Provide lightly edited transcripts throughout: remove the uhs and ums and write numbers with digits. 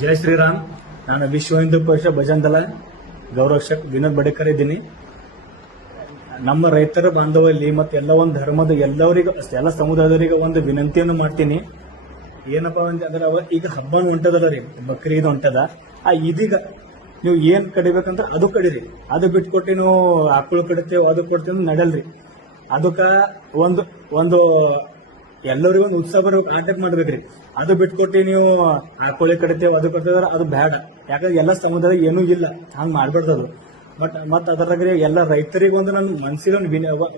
ಜೈ ಶ್ರೀರಾಮ್. ನಾನು ವಿಶ್ವ ಹಿಂದೂ ಪರಿಷತ್ ಭಜನ್ ದಳ ಗೌರವಕ್ಷಕ್ ವಿನೋದ್ ಬಡೇಕರ್ ಇದ್ದೀನಿ. ನಮ್ಮ ರೈತರ ಬಾಂಧವಲ್ಲಿ ಮತ್ತೆ ಎಲ್ಲ ಒಂದು ಧರ್ಮದ ಎಲ್ಲರಿಗೂ ಎಲ್ಲ ಸಮುದಾಯದವರಿಗೆ ಒಂದು ವಿನಂತಿಯನ್ನು ಮಾಡ್ತೀನಿ. ಏನಪ್ಪಾ ಅಂದ್ರೆ ಈಗ ಹಬ್ಬ ಹೊಂಟದಲ್ಲ ರೀ, ಬಕ್ರೀದ್ ಹೊಂಟದ. ಆ ಇದೀಗ ನೀವು ಏನ್ ಕಡಿಬೇಕಂತ ಅದು ಕಡಿರಿ. ಅದು ಬಿಟ್ಕೊಟ್ಟು ನೀವು ಆಕಳು ಕಡಿತೇವೆ ಅದು ಕೊಡ್ತೇವೆ ನಡೆಯಲ್ರಿ. ಅದಕ್ಕ ಒಂದು ಒಂದು ಎಲ್ಲರಿಗೂ ಒಂದು ಉತ್ಸಾಹ ಬರ್ಬೇಕು, ಆಟಕ್ ಮಾಡ್ಬೇಕ್ರಿ. ಅದು ಬಿಟ್ಕೊಟ್ಟು ನೀವು ಆಕೋಳಿ ಕಡಿತೇವೆ ಅದು ಕೊಡ್ತೇವೆ ಅದು ಬೇಡ. ಯಾಕಂದ್ರೆ ಎಲ್ಲ ಸಮುದಾಯ ಏನೂ ಇಲ್ಲ, ಹಂಗ್ ಮಾಡ್ಬಾರ್ದು. ಮತ್ ಅದರಾಗ ಎಲ್ಲ ರೈತರಿಗೆ ಒಂದು ನನ್ನ ಮನಸ್ಸಿಗೆ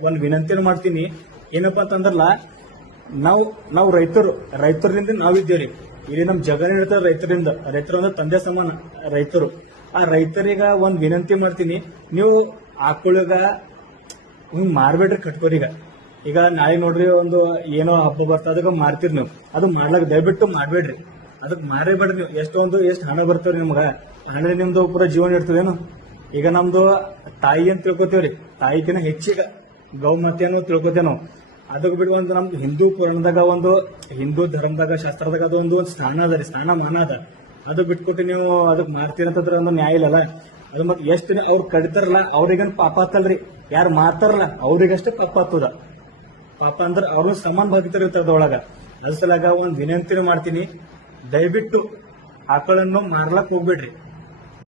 ಒಂದು ವಿನಂತಿಯನ್ನು ಮಾಡ್ತೀನಿ. ಏನಪ್ಪಾ ಅಂತಂದ್ರಲ್ಲ, ನಾವು ರೈತರಿಂದ ನಾವಿದ್ದೇವ್ರಿ. ಇಲ್ಲಿ ನಮ್ ಜಗನ್ ಇರ್ತದೆ ರೈತರಿಂದ. ರೈತರು ಅಂದ್ರೆ ತಂದೆ ಸಮಾನ ರೈತರು. ಆ ರೈತರಿಗ ಒಂದ್ ವಿನಂತಿ ಮಾಡ್ತೀನಿ, ನೀವು ಆಕಳಿಗ ಹಿಂಗ್ ಮಾರ್ಬೇಡ್ರಿ ಕಟ್ಕೋರಿಗ. ಈಗ ನಾಳೆ ನೋಡ್ರಿ ಒಂದು ಏನೋ ಹಬ್ಬ ಬರ್ತಾ ಅದಕ್ಕೆ ಮಾರ್ತೀರಿ ನೀವು, ಅದು ಮಾಡ್ಲಾಕ ದಯವಿಟ್ಟು ಮಾಡ್ಬೇಡ್ರಿ. ಅದಕ್ಕೆ ಮಾರೇಬೇಡ್ರಿ ನೀವು. ಎಷ್ಟು ಹಣ ಬರ್ತವ್ರಿ ನಿಮ್ಗ, ಹಣ ನಿಮ್ದು ಪೂರ ಜೀವನ ಇರ್ತದೇನು. ಈಗ ನಮ್ದು ತಾಯಿ ಅಂತ ತಿಳ್ಕೊತೇವ್ರಿ, ತಾಯಿಗಿನ ಹೆಚ್ಚಿಗ ಗೌಮಾತೆ ಅನ್ನೋ ತಿಳ್ಕೊತೇವ್ ನಾವು. ಅದಕ್ಕೆ ಬಿಟ್ಟು ಒಂದು ನಮ್ದು ಹಿಂದೂ ಪುರಾಣದಾಗ ಒಂದು ಹಿಂದೂ ಧರ್ಮದಾಗ ಶಾಸ್ತ್ರದಾಗ ಅದೊಂದು ಸ್ಥಾನ ಅದ ರೀ, ಸ್ಥಾನಮಾನ ಅದ. ಅದು ಬಿಟ್ಕೊಟ್ಟು ನೀವು ಅದಕ್ಕೆ ಮಾರ್ತೀರಂತಂದ್ರ ಒಂದು ನ್ಯಾಯ ಇಲ್ಲಲ್ಲ. ಅದು ಮತ್ತೆ ಎಷ್ಟು ಅವ್ರು ಕಡಿತಾರಲ್ಲ ಅವ್ರಿಗೇನು ಪಾಪ ಹತ್ತಲ್ರಿ, ಯಾರು ಮಾರ್ತಾರಲ್ಲ ಅವ್ರಿಗಷ್ಟೇ ಪಾಪ ಹತ್ತದ. ಪಾಪ ಅಂದ್ರೆ ಅವ್ರ ಸಮಾನ ಭಾಗಿತರ ಇರ್ತದೊಳಗ. ಅದ್ರ ಸಲಾಗ ಒಂದ್ ವಿನಂತಿನೂ ಮಾಡ್ತೀನಿ, ದಯವಿಟ್ಟು ಆಕಳನ್ನು ಮಾರ್ಲಕ್ ಹೋಗ್ಬೇಡ್ರಿ.